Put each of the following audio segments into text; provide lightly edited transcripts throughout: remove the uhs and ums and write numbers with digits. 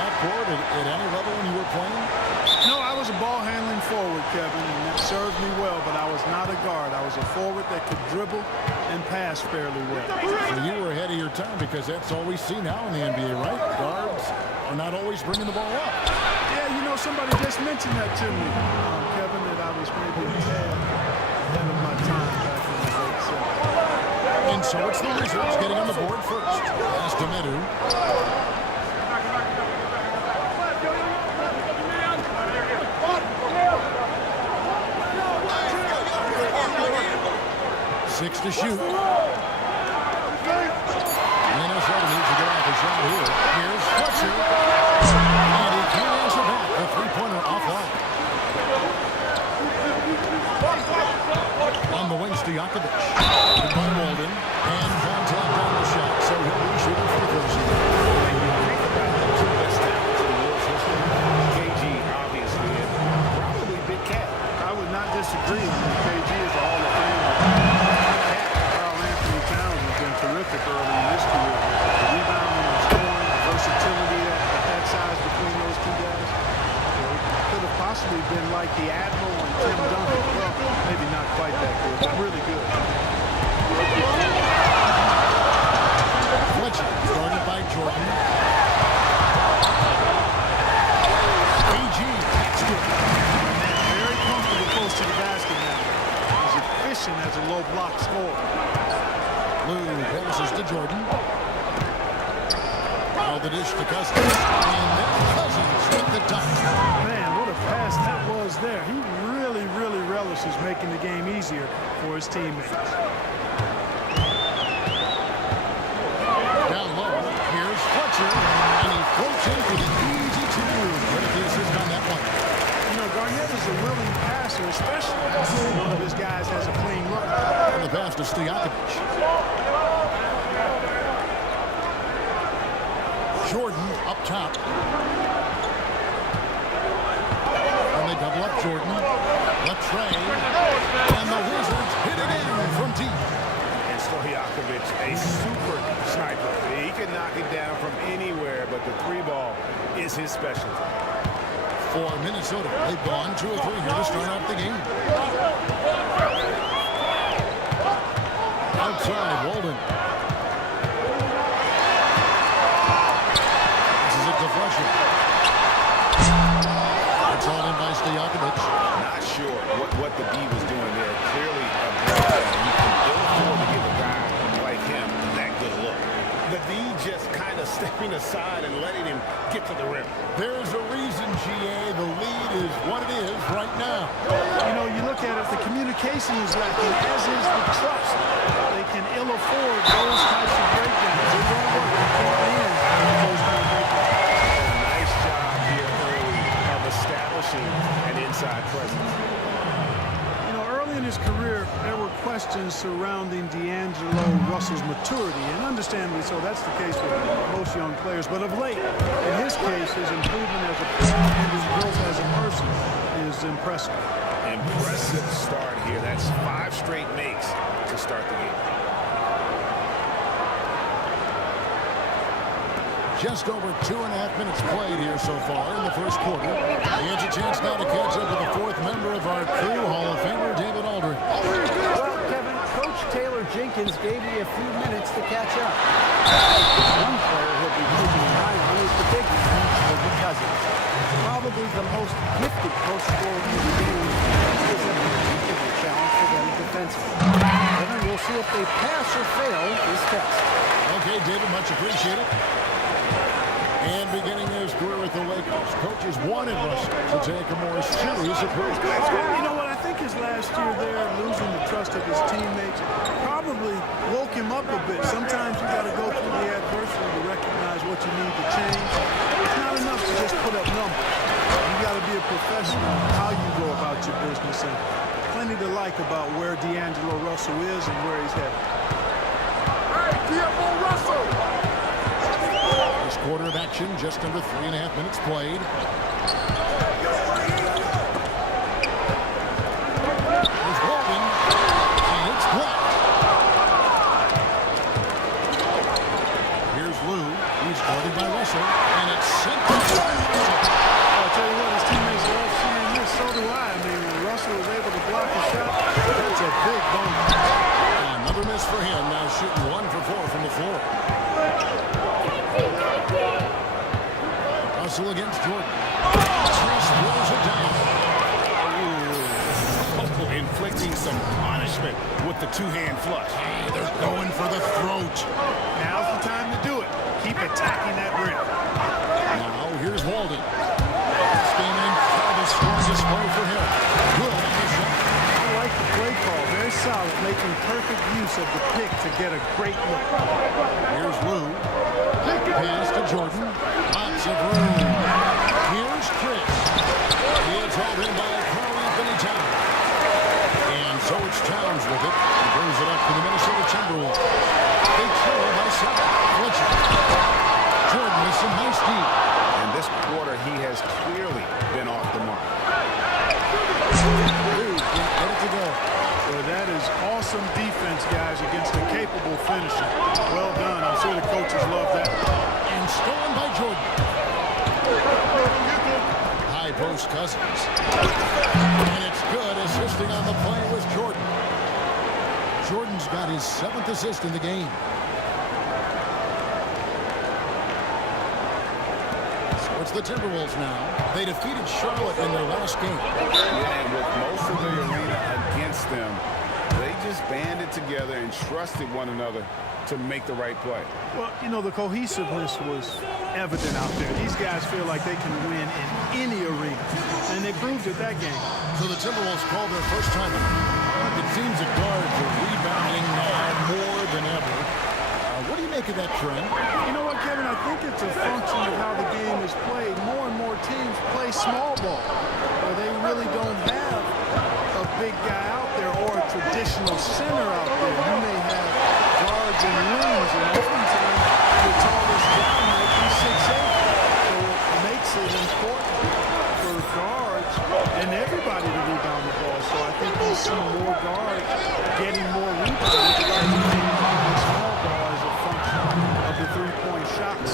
backcourt at any level when you were playing? No, I was a ball handling forward, Kevin, and it served me well, but I was not a guard. I was a forward that could dribble and pass fairly well. So you were ahead of your time because that's all we see now in the NBA, right? Guards are not always bringing the ball up. Yeah, you know, somebody just mentioned that to me, Kevin, that I was maybe a tad ahead of my time back in the late 70s. And so it's the Wizards getting on the board first. As to Medu. 6 to shoot. Minnesota needs to get off the shot here. Here's Fletcher. And he can't answer back. The three-pointer offline. On the wing, Stojakovic. By Walden. And contact on the shot. So he'll be shooting free throws here. KG, obviously, and probably Big Cat. I would not disagree. KG is all of fame. Terrific early in his career. The rebounding and scoring, the versatility at that size between those two guys. Could have possibly been like the Admiral and Tim Duncan. Well, maybe not quite that good, but really good. Fletcher, started by Jordan. AG, that's good. Very comfortable close to the basket now. He's efficient as a low block scorer. Lou passes to Jordan. Now the dish to Cousins. And then Cousins with the touch. Man, what a pass that was there. He really, really relishes making the game easier for his teammates. Down low, here's Fletcher. And he floats in for the easy two. Credit the assist on that one. You know, Garnett is a willing passer, especially when one of his guys has a clean look. And the pass to Stojakovic. Jordan up top. And they double up Jordan. Latrey. And the Wizards hit it in from deep. And Stojakovic, a super sniper. He can knock it down from anywhere, but the three ball is his specialty. For Minnesota, they've gone 2 or 3 here to start off the game. Outside, Walden. This is it to Fletcher. It's all in by Stojakovic. Not sure what the D was doing there. Clearly, you can ill afford to give a guy like him that good look. The D just kind of stepping aside and letting him get to the rim. There's a reason, GA. The lead is what it is right now. You know, you look at it, the communication is lacking, as is the trust. They can ill afford those types of breakdowns. It won't work. They can't win those kind of breakdowns. Nice job here early of establishing an inside presence. You know, early in his career, there were questions surrounding D'Angelo Russell's maturity, and understandably so, that's the case with most young players. But of late, in his case, his improvement as a player and his growth as a person is impressive. Impressive start here. That's 5 straight makes to start the game. Just over 2.5 minutes played here so far in the first quarter. He has a chance now to catch up with the 4th member of our crew, Hall of Famer David Aldridge. Well, Kevin, Coach Taylor Jenkins gave me a few minutes to catch up. One player he'll be keeping an eye on is the big man, Bobby Cousins. Probably the most gifted post scorer in the game. This is a particular challenge for them defensively. Kevin, we'll see if they pass or fail this test. Okay, David, much appreciated. And beginning his career with the Lakers, coaches wanted Russell to take a more serious approach. You know what? I think his last year there, losing the trust of his teammates, probably woke him up a bit. Sometimes you got to go through the adversity to recognize what you need to change. It's not enough to just put up numbers. You got to be a professional in how you go about your business, and plenty to like about where D'Angelo Russell is and where he's headed. Hey, D'Angelo Russell! First quarter of action, just under 3.5 minutes played. There's Walden, and it's blocked. Here's Lou. He's guarded by Russell, and it's sent to whistle against Jordan. Chris throws it down. Oh, inflicting some punishment with the two-hand flush. Hey, they're going for the throat. Now's the time to do it. Keep attacking that rim. Now, here's Walden. It's been an incredible scoring display for him. Good at the shot. I like the play call. Very solid, making perfect use of the pick to get a great look. Here's Lou. Pass to Jordan. Lots of room. Here's Chris. He is held in by Carl Anthony Towns. And so it's Towns with it. He brings it up to the Minnesota Timberwolves. They trail by 7. Fletcher. Jordan with some nice deep. And this quarter, he has clearly been off the mark. Lou get it to go. Well, that is awesome defense, guys, against a capable finisher. Well done. I'm sure the coaches love that. And stolen by Jordan. High post Cousins. And it's good, assisting on the play with Jordan. Jordan's got his 7th assist in the game. So it's the Timberwolves now. They defeated Charlotte in their last game. Yeah, and with most of the arena against them, they just banded together and trusted one another to make the right play. Well, you know, the cohesiveness was evident out there. These guys feel like they can win in any arena, and they proved it that game. So the Timberwolves called their first time. It seems that guards are rebounding now more than ever. What do you make of that trend? You know what, Kevin? I think it's a function of how the game is played. More and more teams play small ball, where they really don't have a big guy out there or a traditional center out there. You may have guards and wings, and oftentimes the tallest guy might be 6'8". So it makes it important for guards and everybody to rebound the ball. So I think we'll see more guards getting more rebounds. Small ball is a function of the three-point shots.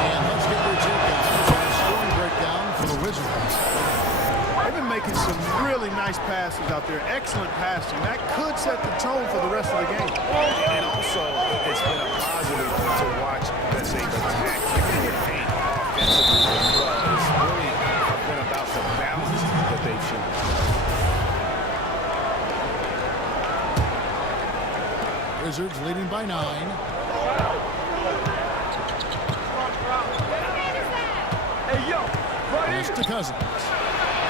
And let's get your take on a scoring breakdown for the Wizards. They've been making some really nice passes out there. Excellent passing. That could set the tone for the rest of the game. And also, it's been a positive to watch that they've attacked in the paint offensively as well. It's really been about the balance that they've shown. Wizards leading by 9. Hey, yo, Pass to Cousins.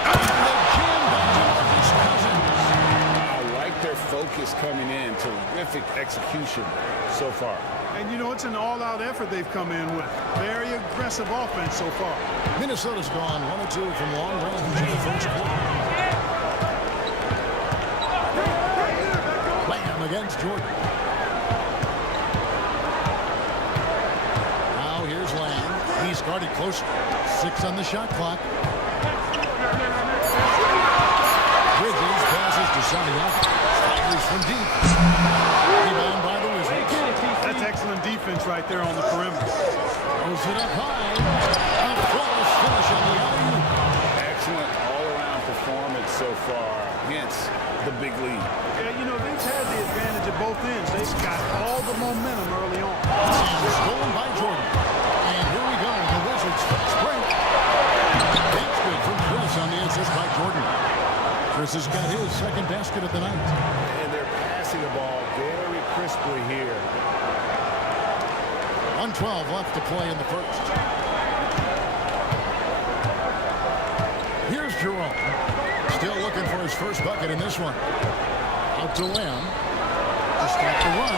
And the jam by DeMarcus Cousins. I like their focus coming in. Terrific execution so far. and you know, it's an all-out effort they've come in with. Very aggressive offense so far. Minnesota's gone 1 or 2 from long range in the first quarter. Bam against Jordan. Now here's Lamb. He's guarded closer. 6 on the shot clock. Bridges passes to Samuel. Fires from deep. Rebound by the Wizards. That's excellent defense right there on the perimeter. Throws it up high. A flawless finish on the alley-oop. Excellent all-around performance so far. Hence the big lead. Yeah, you know, they've had the advantage at both ends. They've got all the momentum early on. And stolen by Jordan. And here we go. The Wizards fast break. That's good from Chris on the assist by Jordan. Chris has got his second basket of the night. And they're passing the ball very crisply here. 1:12 left to play in the first. Here's Jerome. Still looking for his first bucket in this one. Out to Lamb. Just got the run.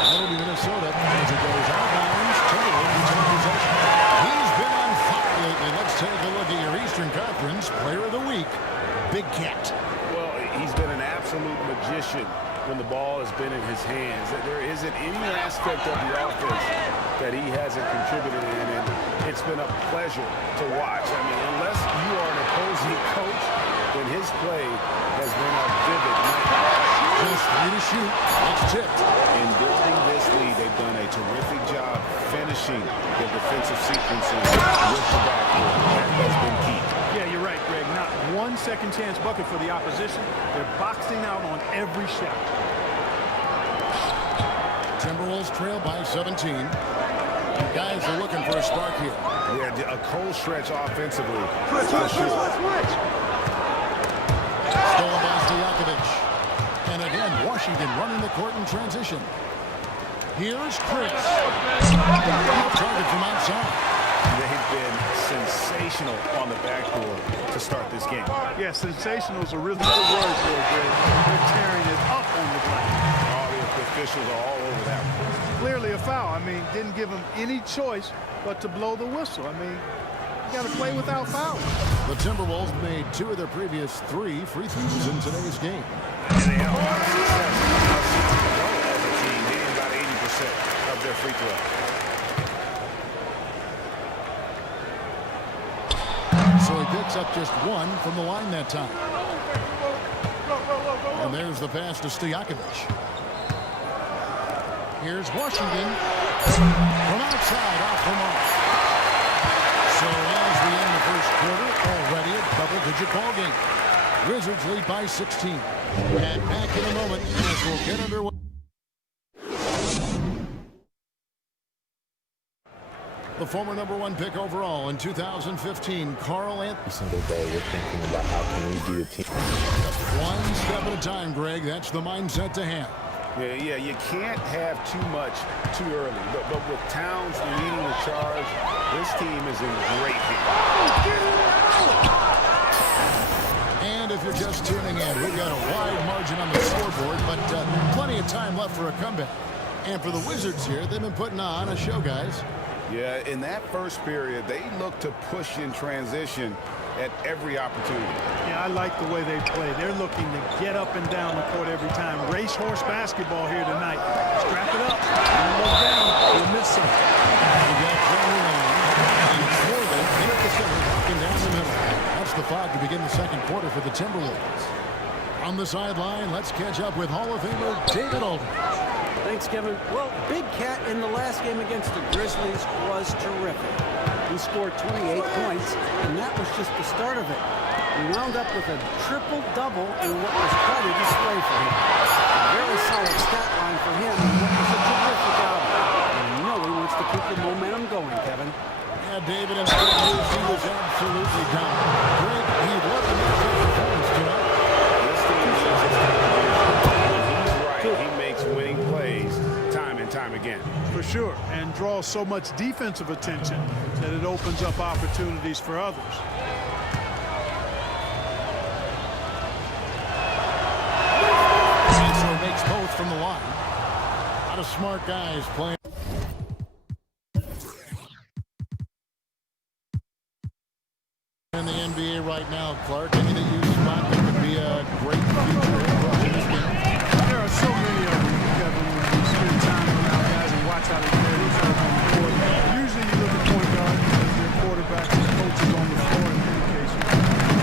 That'll be Minnesota as it goes out of bounds. Timberwolves retain possession. He's been on fire lately. Let's take a look at your Eastern Conference Player of the Week, Big Cat. Well, he's been an absolute magician when the ball has been in his hands. There isn't any aspect of the offense that he hasn't contributed in, and it's been a pleasure to watch. I mean, unless you are an opposing coach, then his play has been a vivid nightmare. Just 3 to shoot. It's tipped. In building this lead, they've done a terrific job finishing the defensive sequences with the backcourt. That has been key. Yeah, you're right, Greg. Not one second chance bucket for the opposition. They're boxing out on every shot. Timberwolves Timberwolves trail by 17. Guys are looking for a spark here. Yeah, a cold stretch offensively. Stolen by Stojakovic. And again, Washington running the court in transition. Here's Chris. Target from outside. They've been sensational on the backboard to start this game. Yeah, sensational is a really good word for it, Greg. They're tearing it up on the glass. All the officials are all over that one. Clearly a foul. I mean, didn't give him any choice but to blow the whistle. I mean, you got to play without fouls. The Timberwolves made 2 of their previous 3 free throws in today's game. And they had a lot of success as a team, hitting about 80% of their free throw. So he picks up just 1 from the line that time. And there's the pass to Stojakovic. Here's Washington from outside off the mark. So as we end the first quarter, already a double-digit ball game. Wizards lead by 16. And back in a moment as we'll get underway. The former #1 pick overall in 2015, Carl Anthony. Every single day we're thinking about how can we be the team. One step at a time, Greg. That's the mindset to have. Yeah, you can't have too much too early. But with Towns leading the charge, this team is in great shape. And if you're just tuning in, we've got a wide margin on the scoreboard, but plenty of time left for a comeback. And for the Wizards here, they've been putting on a show, guys. Yeah, in that first period, they look to push in transition at every opportunity. Yeah, I like the way they play. They're looking to get up and down the court every time. Racehorse basketball here tonight. Strap it up. And look down. You'll miss some. We got Jeremy Lamb, and it's more than 8% walking down the middle. That's the 5 to begin the second quarter for the Timberwolves. On the sideline, let's catch up with Hall of Famer David Aldridge. Thanks, Kevin. Well, Big Cat in the last game against the Grizzlies was terrific. He scored 28 points, and that was just the start of it. He wound up with a triple-double in what was quite a display for him. A very solid stat line for him, and what was a terrific outing. And you know he wants to keep the momentum going, Kevin. Yeah, David, and he was absolutely dominant. Greg, he'd love to make that performance tonight. This team needs his contribution. When he's right, he makes winning plays time and time again. For sure, and draws so much defensive attention that it opens up opportunities for others. And so makes both from the line. A lot of smart guys playing. In the NBA right now, Clark, any that you spot that could be a great future in this game? There are so many of them, Kevin, when you spend time around guys and watch how they play themselves on the court. Usually you look at point guard because their quarterbacks and coaches on the floor in many cases.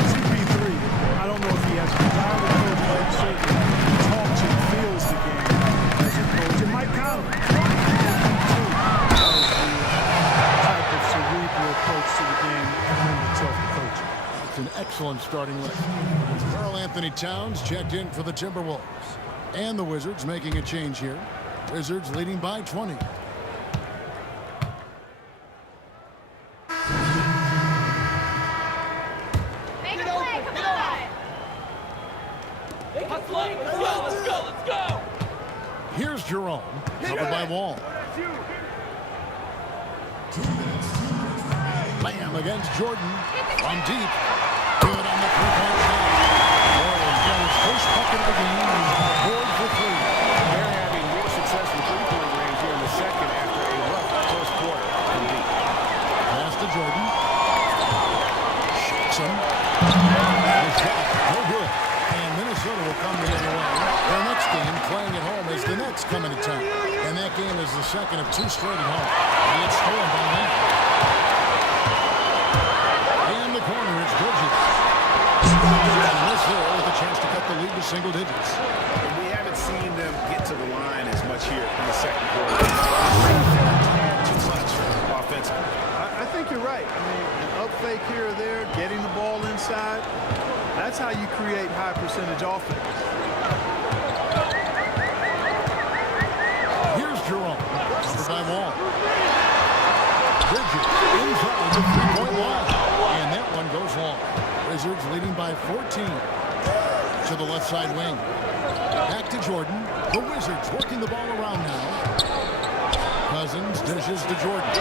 CP3, I don't know if he has a desire to coach, but certainly talks and feels the game as a coach. And Mike Conley, too, has the type of cerebral approach to the game that lends itself to coaching. It's an excellent starting list. Karl Anthony Towns checked in for the Timberwolves. And the Wizards making a change here. Wizards leading by 20. Let's go! Here's Jerome, covered by Wall. Lamb against Jordan from deep. Good on the three-point shot. Warren's got his first bucket of the game. He's on board for 3. They're having more success in three-point range here in the second after a rough first quarter from deep. Pass to Jordan. Shoots him. The shot, no good. And Minnesota will come the other way. Their next game playing at home as the Nets come into town. And that game is the second of 2 straight at home. And it's stolen by Lamb. In the corner, it's Bridges. And this here with a chance to cut the lead to single digits. And we haven't seen them get to the line as much here in the second quarter. Too much offensively. I think you're right. I mean, an up fake here or there, getting the ball inside, that's how you create high percentage offense. Here's Jerome. leading by 14. To the left side wing. Back to Jordan. The Wizards working the ball around now. Cousins dishes to Jordan.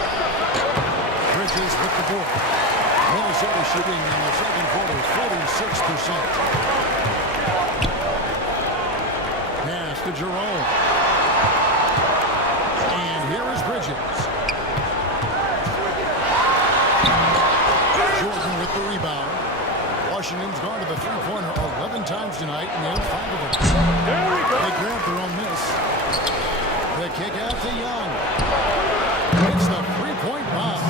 Bridges with the ball. Minnesota shooting in the second quarter 46%. Pass to Jerome. And here is Bridges. Jordan with the rebound. Washington's gone to the three-pointer 11 times tonight, and they're 5 of them. There we go. They grabbed their own miss. The kick out to Young. It's the three-point bomb.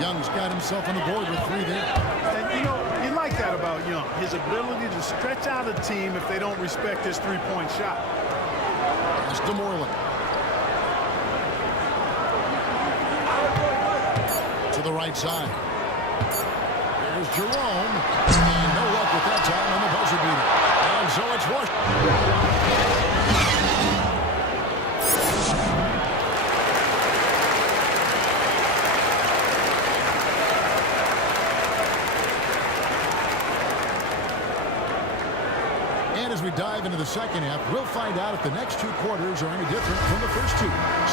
Young's got himself on the board with 3 there. And, you know, you like that about Young, his ability to stretch out a team if they don't respect his three-point shot. Pass to Moreland. To the right side. There's Jerome. And no luck with that time on the buzzer beater. And so it's Washington. And as we dive into the second half, we'll find out if the next 2 quarters are any different from the first 2.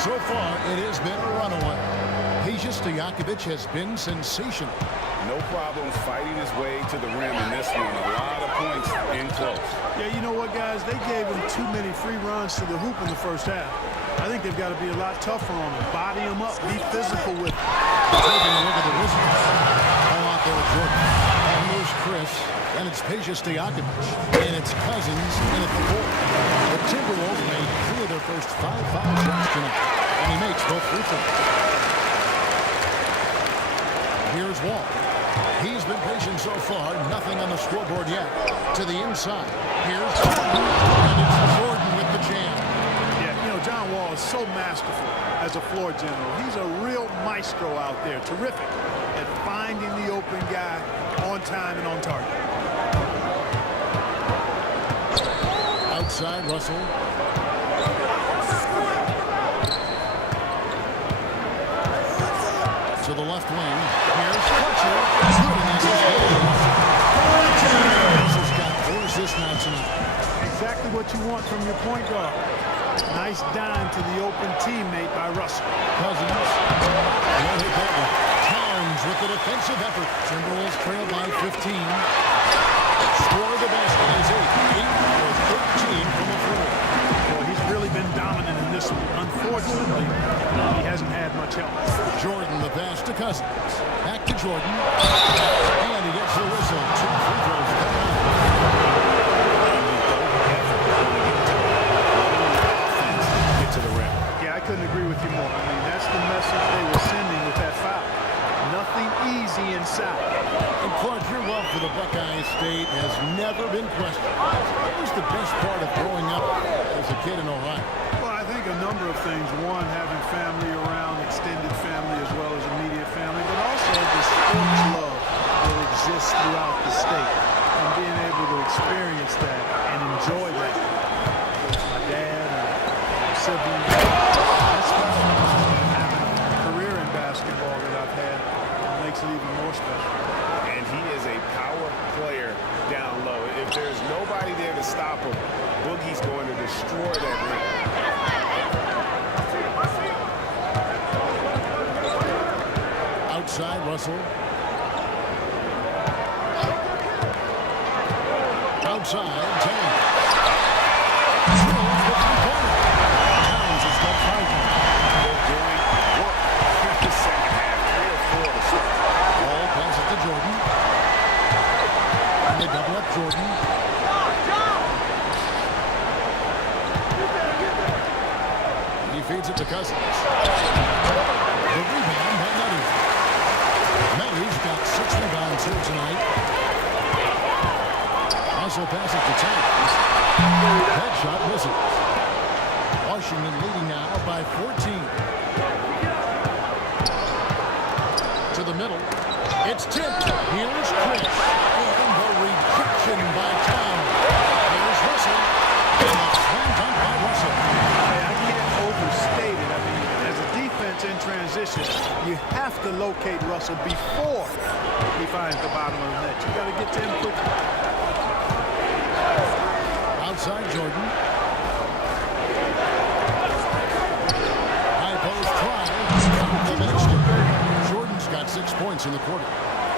So far, it has been a runaway. Peja Stojakovic has been sensational. No problems fighting his way to the rim in this one. A lot of points in close. Yeah, you know what, guys? They gave him too many free runs to the hoop in the first half. I think they've got to be a lot tougher on him. Body him up. Be physical with him. Taking a look at the Wizards. All out there with Jordan. And there's Chris. And it's Peja Stojakovic. And it's Cousins in at the 4. The Timberwolves made 3 of their first 5 foul shots tonight. And he makes both free throws. Here's Wall. He's been patient so far. Nothing on the scoreboard yet. To the inside. Here's Jordan. And it's Jordan with the jam. Yeah, you know, John Wall is so masterful as a floor general. He's a real maestro out there. Terrific at finding the open guy on time and on target. Outside, Russell. To the left wing. Here's Fletcher. This has got 4 assists now tonight. Exactly what you want from your point guard. Nice dime to the open teammate by Russell. Cousins. No hit that one. Towns with the defensive effort. Timberwolves trail by 15. Score of the basket is 8 for 13 from the floor. Boy, he's really been dominant in this one. Unfortunately, he hasn't had much help. Jordan, the pass to Cousins. Back to Jordan. And he gets the whistle. 2 free throws. Get to the rim. Yeah, I couldn't agree with you more. I mean, that's the message they were sending with that foul. Nothing easy inside. And Clark, your love for the Buckeye State has never been questioned. What was the best part of growing up as a kid in Ohio? Well, I think a number of things. One, having family around, extended family as well as immediate family, but also the sports love that exists throughout the state. And being able to experience that and enjoy that with my dad and siblings. That's special. Having a career in basketball that I've had makes it even more special. And he is a power player down low. If there's nobody there to stop him, Boogie's going to destroy that ring. Outside, Russell. Outside, Towns. Towns has got 5. They're doing work in the second half. 3 or 4 to start. Ball passes to Jordan. And they double up Jordan. He feeds it to Cousins. The rebound by Medley. Medley's got 6 rebounds here tonight. Also passes to Towns. That shot misses. Washington leading now by 14. To the middle. It's tipped. Here's Chris. And the rejection by Towns. Here's Russell. And a slam dunk by Russell. Hey, I can't overstate it. I mean, as a defense in transition, transition, you have to locate Russell before he finds the bottom of the net. You got to get to him quickly. Outside Jordan. High post try. Jordan's got 6 points in the quarter.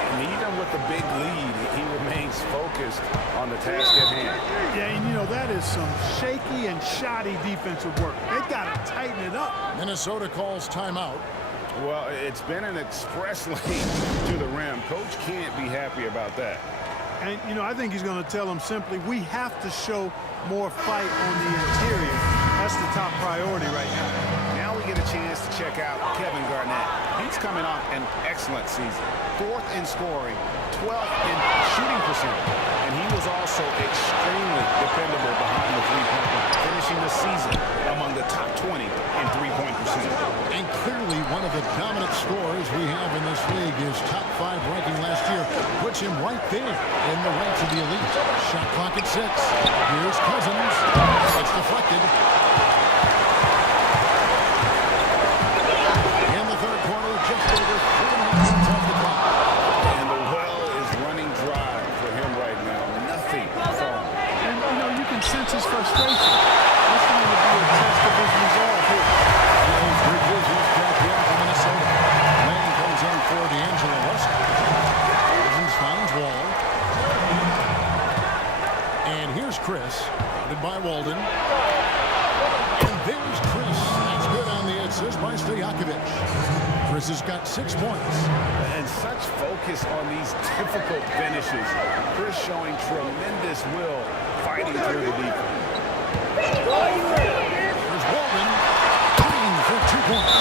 And even with the big lead, he remains focused on the task at hand. Yeah, and you know, that is some shaky and shoddy defensive work. They got to tighten it up. Minnesota calls timeout. Well, it's been an express lane to the rim. Coach can't be happy about that. And, you know, I think he's going to tell them simply, we have to show more fight on the interior. That's the top priority right now. Now we get a chance to check out Kevin Garnett. He's coming off an excellent season. 4th in scoring, 12th in shooting percentage. And he was also extremely dependable behind the three-point line, finishing the season among the top 20 in three-point percentage. And clearly one of the dominant scorers we have in this league. His top 5 ranking last year puts him right there in the ranks of the elite. Shot clock at 6. Here's Cousins. It's deflected. In the third quarter, just over 3.5 minutes off the clock. And the well is running dry for him right now. Nothing falling. And, you know, you can sense his frustration. This is going to be a test of his resolve here. Those three Grizzlies back in for Minnesota. Lane comes in for D'Angelo Russell. Cousins finds Wall. And here's Chris, guarded by Walden. And there's Chris. That's good on the assist by Stojakovic. Chris has got 6 points. And such focus on these difficult finishes. Chris showing tremendous will fighting through the defense. There's Walden shooting for 2 points.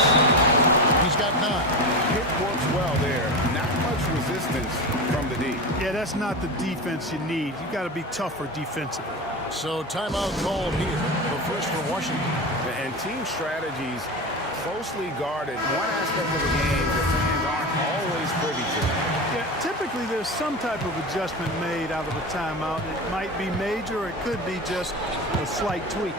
He's got 9. It works well there. Not much resistance from the D. Yeah, that's not the defense you need. You got to be tougher defensively. So timeout called here. The first for Washington. And team strategies closely guarded. One aspect of the game the fans aren't always privy to. Yeah, typically there's some type of adjustment made out of a timeout. It might be major, or it could be just a slight tweak.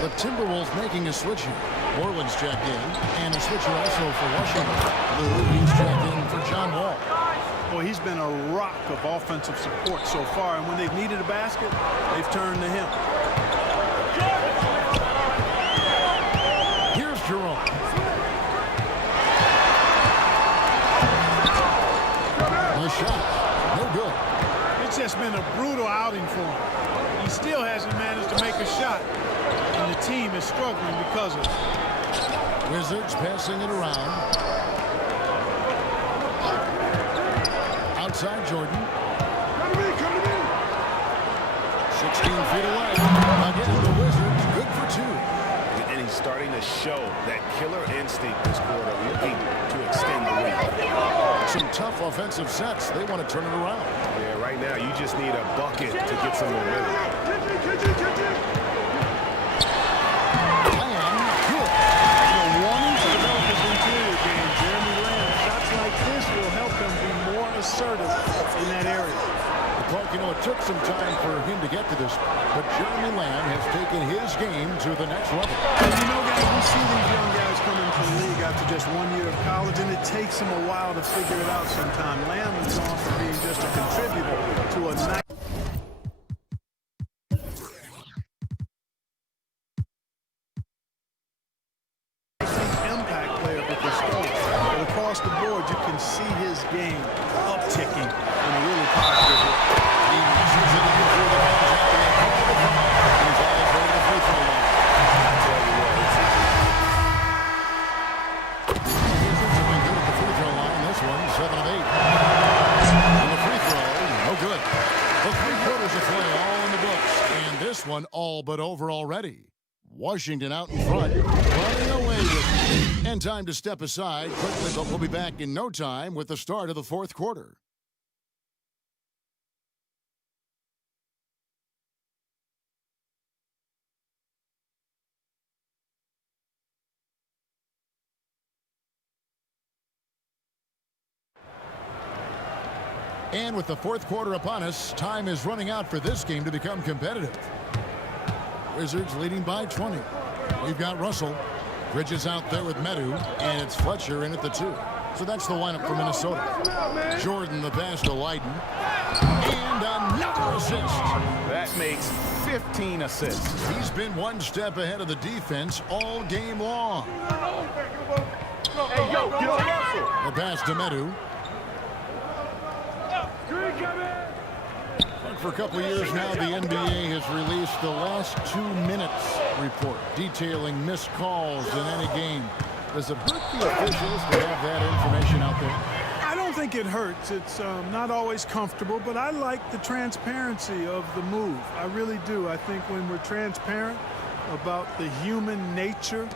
The Timberwolves making a switch here. Orland's checked in, and a switcher also for Washington. Lou, he's checked in for John Wall. Boy, he's been a rock of offensive support so far, and when they've needed a basket, they've turned to him. Here's Jerome. Nice shot. No good. It's just been a brutal outing for him. He still hasn't managed to make a shot, and the team is struggling because of it. Wizards passing it around. Outside Jordan. 16 feet away. Again, the Wizards good for 2. And he's starting to show that killer instinct this quarter, looking to extend the lead. Some tough offensive sets. They want to turn it around. Yeah, right now you just need a bucket to get some momentum. Lamb, good. Wanting to develop his interior game, Jeremy Lamb, shots like this will help them be more assertive in that area. Clark, you know, it took some time for him to get to this, but Jeremy Lamb has taken his game to the next level. And you know, guys, we see these young guys come into the league after just 1 year of college, and it takes them a while to figure it out sometime. Lamb has gone from being just a contributor to a nice impact player with his scope. But across the board, you can see his game upticking in a really positive way. He misses it in before the contact, and they call the foul. He's all over the free throw line. I tell you what, the Wizards have been good at the free throw line. This one, 7 of 8. And the free throw, no good. The 3 quarters of play all in the books, and this one all but over already. Washington out in front, running away with it. And time to step aside quickly, but we'll be back in no time with the start of the fourth quarter. And with the fourth quarter upon us, time is running out for this game to become competitive. Wizards leading by 20. We've got Russell. Bridges out there with Medu, and it's Fletcher in at the 2. So that's the lineup for Minnesota. Jordan the pass to Leiden. And another assist. That makes 15 assists. He's been one step ahead of the defense all game long. Hey, yo, get on hustle. The pass to Medu. For a couple of years now, the NBA has released the last 2 minutes report detailing missed calls in any game. Does it hurt the officials to have that information out there? I don't think it hurts. It's not always comfortable, but I like the transparency of the move. I really do. I think when we're transparent about the human nature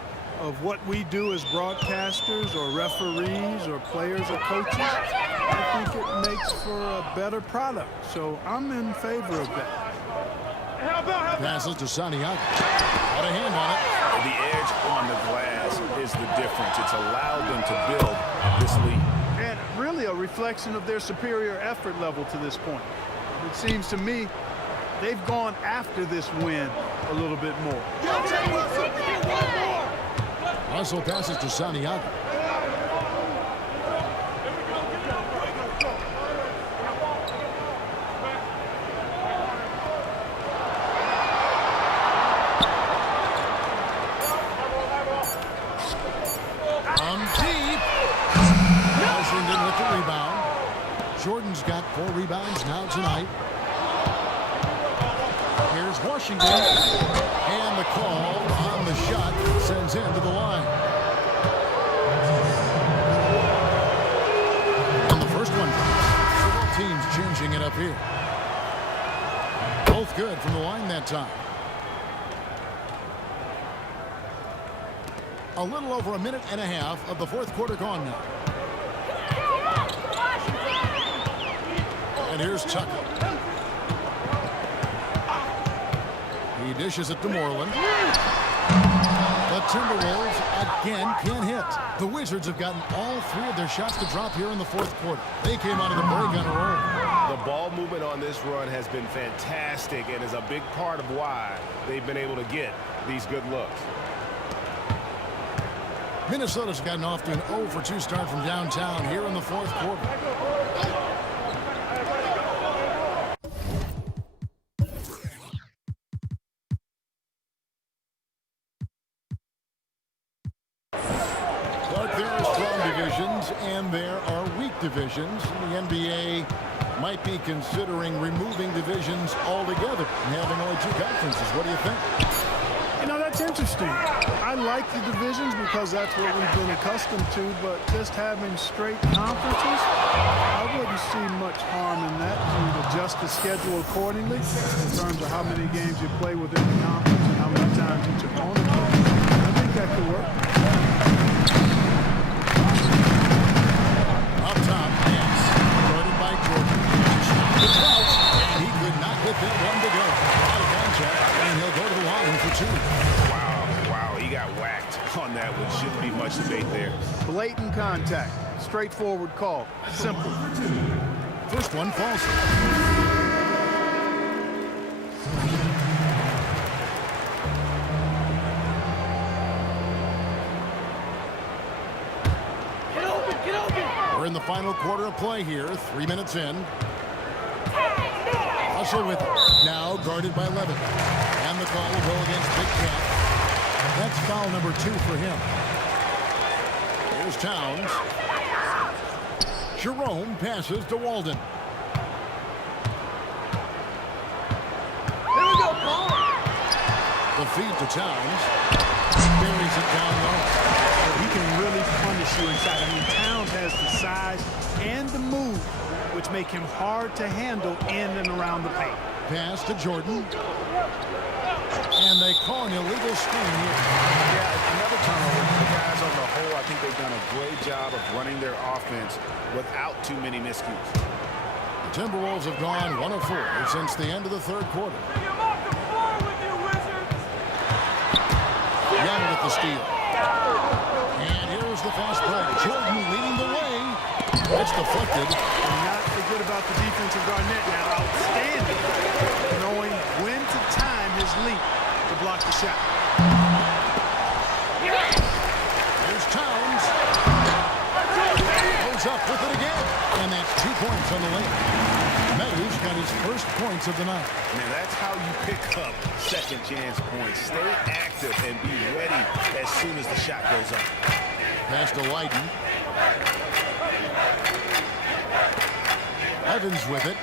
of what we do as broadcasters or referees or players or coaches, I think it makes for a better product. So I'm in favor of that. Passes to Santiago. Got a hand on it. The edge on the glass is the difference. It's allowed them to build this lead. And really a reflection of their superior effort level to this point. It seems to me they've gone after this win a little bit more. Also passes to Santiago. Jordan's got 4 rebounds now tonight. Here's Washington. And the call on the shot sends him to the line. And the first one. Several teams changing it up here. Both good from the line that time. A little over a minute and a half of the 4th quarter gone now. And here's Tucker. He dishes it to Moreland. The Timberwolves again can't hit. The Wizards have gotten all 3 of their shots to drop here in the 4th quarter. They came out of the break on a roll. The ball movement on this run has been fantastic and is a big part of why they've been able to get these good looks. Minnesota's gotten off to an 0-for-2 start from downtown here in the 4th quarter. And there are weak divisions. The NBA might be considering removing divisions altogether and having only 2 conferences. What do you think? You know, that's interesting. I like the divisions because that's what we've been accustomed to, but just having straight conferences, I wouldn't see much harm in that. You'd adjust the schedule accordingly in terms of how many games you play within the conference and how many times each opponent plays. I think that could work. And he could not get that one to go. Out of contact, and he'll go to the line for 2. Wow, he got whacked on that one. Shouldn't be much debate there. Blatant contact. Straightforward call. Simple. First one falls. Get open, get open! We're in the final quarter of play here. 3 minutes in. Hustle with it. Now guarded by Levin. And the call will go against Big Cat. That's foul number 2 for him. Here's Towns. Jerome passes to Walden. Here we go, Paul! The feed to Towns. Buries it down low. He can really punish you inside. I mean, Towns has the size and the move, which make him hard to handle in and around the paint. Pass to Jordan. And they call an illegal screen here. Yeah, another turnover. The guys on the whole, I think they've done a great job of running their offense without too many miscues. The Timberwolves have gone 1 of 4 since the end of the 3rd quarter. Young with the steal. And here's the fast break. Jordan leading the way. It's deflected. And not forget about the defensive Garnett now. Outstanding. Knowing when to time his leap to block the shot. bounce on the lane. Meadows got his first points of the night. Man, that's how you pick up second chance points. Stay active and be ready as soon as the shot goes up. Pass to Leiden. Evans with it.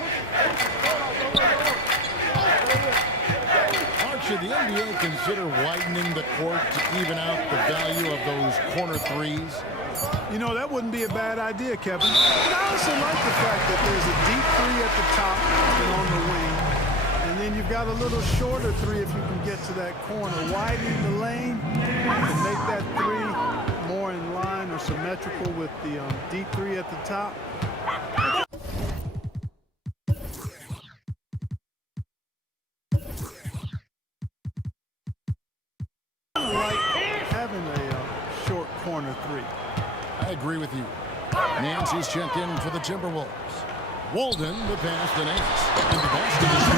Should the NBA consider widening the court to even out the value of those corner threes? You know, that wouldn't be a bad idea, Kevin. But I also like the fact that there's a deep three at the top and on the wing. And then you've got a little shorter three if you can get to that corner. Widening the lane to make that three more in line or symmetrical with the deep three at the top. Corner three. I agree with you. Nancy's checked in for the Timberwolves. Walden, the pass to Nance. And the basket is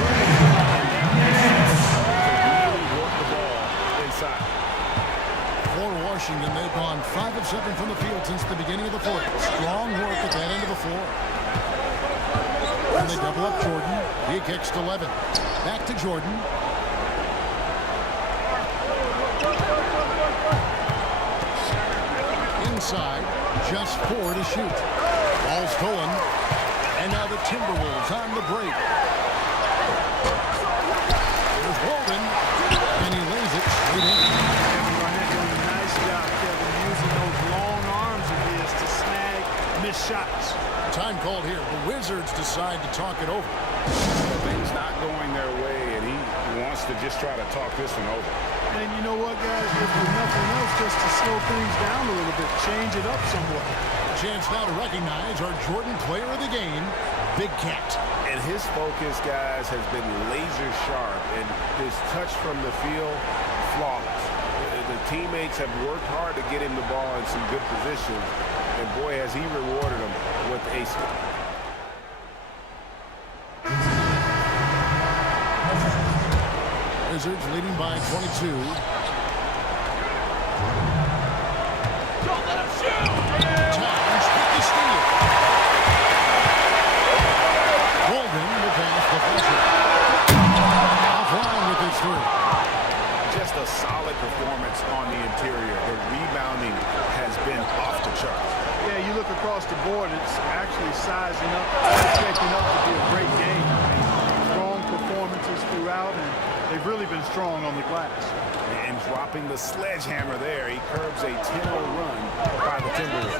Work the ball inside. For Washington, they've gone 5 of 7 from the field since the beginning of the fourth. Strong work at that end of the floor. And they double up Jordan. He kicks to Levin. Back to Jordan. Inside, just 4 to shoot. Ball stolen, and now the Timberwolves on the break. There's Walden, and he lays it straight in. Kevin Garnett doing a nice job, Kevin, using those long arms of his to snag missed shots. Time called here. The Wizards decide to talk it over. Things not going their way, and he wants to just try to talk this one over. And you know what, guys? If there's nothing else, just to slow things down a little bit, change it up somewhat. Chance now to recognize our Jordan player of the game, Big Cat. And his focus, guys, has been laser sharp, and his touch from the field, flawless. The teammates have worked hard to get him the ball in some good positions, and boy, has he rewarded them with a... Wizards leading by 22. Don't let him shoot! Towns with the steal. Walden the pass to Fletcher. Offline with his three. Just a solid performance on the interior. The rebounding has been off the charts. Yeah, you look across the board, it's actually sizing up, shaping up to be a great game. Strong performances throughout, and they've really been strong on the glass. And dropping the sledgehammer there, he curbs a 10-0 run by the Timberwolves.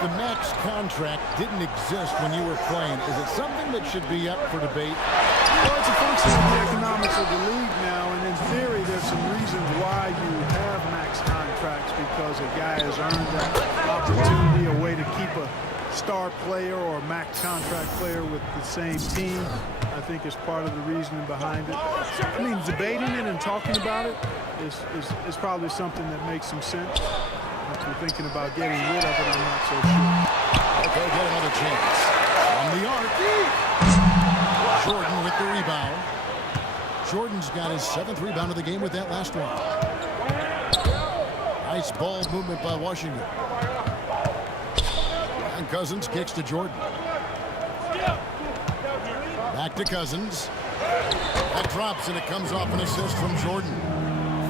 The max contract didn't exist when you were playing. Is it something that should be up for debate? Well, it's a function of the economics of the league now, and in theory, there's some reasons why you have max contracts, because a guy has earned that opportunity, a way to keep a star player or a max contract player with the same team, I think is part of the reasoning behind it. I mean, debating it and talking about it is probably something that makes some sense. If you're thinking about getting rid of it, I'm not so sure. Okay, get another chance. On the arc. Jordan with the rebound. Jordan's got his 7th rebound of the game with that last one. Nice ball movement by Washington. And Cousins kicks to Jordan. Back to Cousins. That drops, and it comes off an assist from Jordan.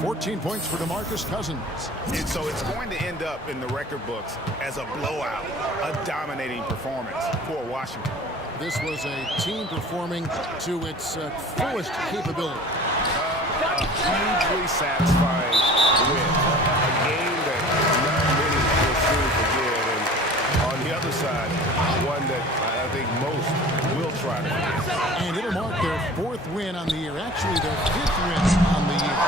14 points for DeMarcus Cousins. And so it's going to end up in the record books as a blowout, a dominating performance for Washington. This was a team performing to its fullest capability. Hugely satisfying win. A game that not many will soon forget. And on the other side, one that I think most will try to forget. And it'll mark their 4th win on the year. Actually, their 5th win on the year.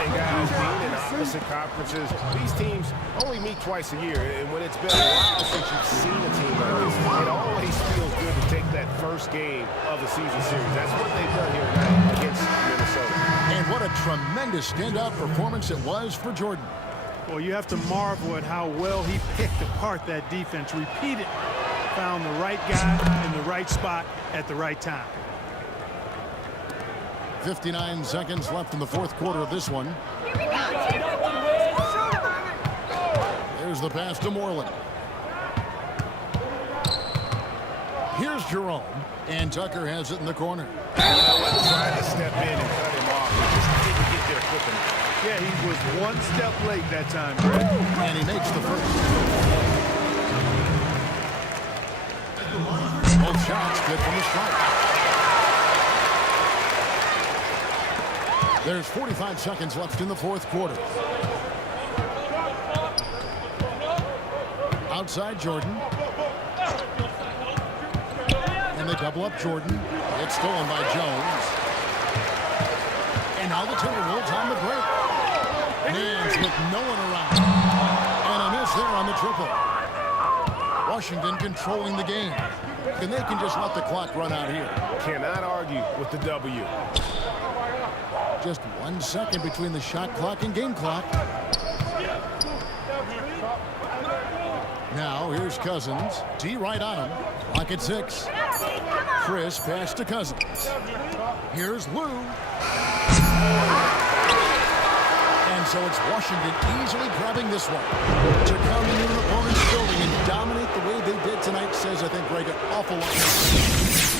And guys, being in opposite conferences, these teams only meet twice a year. And when it's been a while since you've seen a team like this, it always feels good to take that first game of the season series. That's what they've done here tonight against Minnesota. And what a tremendous standout performance it was for Jordan. Well, you have to marvel at how well he picked apart that defense. Repeated, found the right guy in the right spot at the right time. 59 seconds left in the 4th quarter of this one. There's the pass to Moreland. Here's Jerome, and Tucker has it in the corner. Trying to step in and cut him off. He just didn't get there quick enough. Yeah, he was one step late that time, Greg. And he makes the first. Both shots good from the strike. There's 45 seconds left in the fourth quarter. Outside Jordan. And they double up Jordan. It's stolen by Jones. And now the Timberwolves on the break. Nance with no one around. And a miss there on the triple. Washington controlling the game. And they can just let the clock run out here. Cannot argue with the W. Just 1 second between the shot clock and game clock. Now here's Cousins. D right on him. Clock at 6. Chris pass to Cousins. Here's Lou. And so it's Washington easily grabbing this one. To come into an opponent's building and dominate the way they did tonight says, I think, Greg, an awful lot.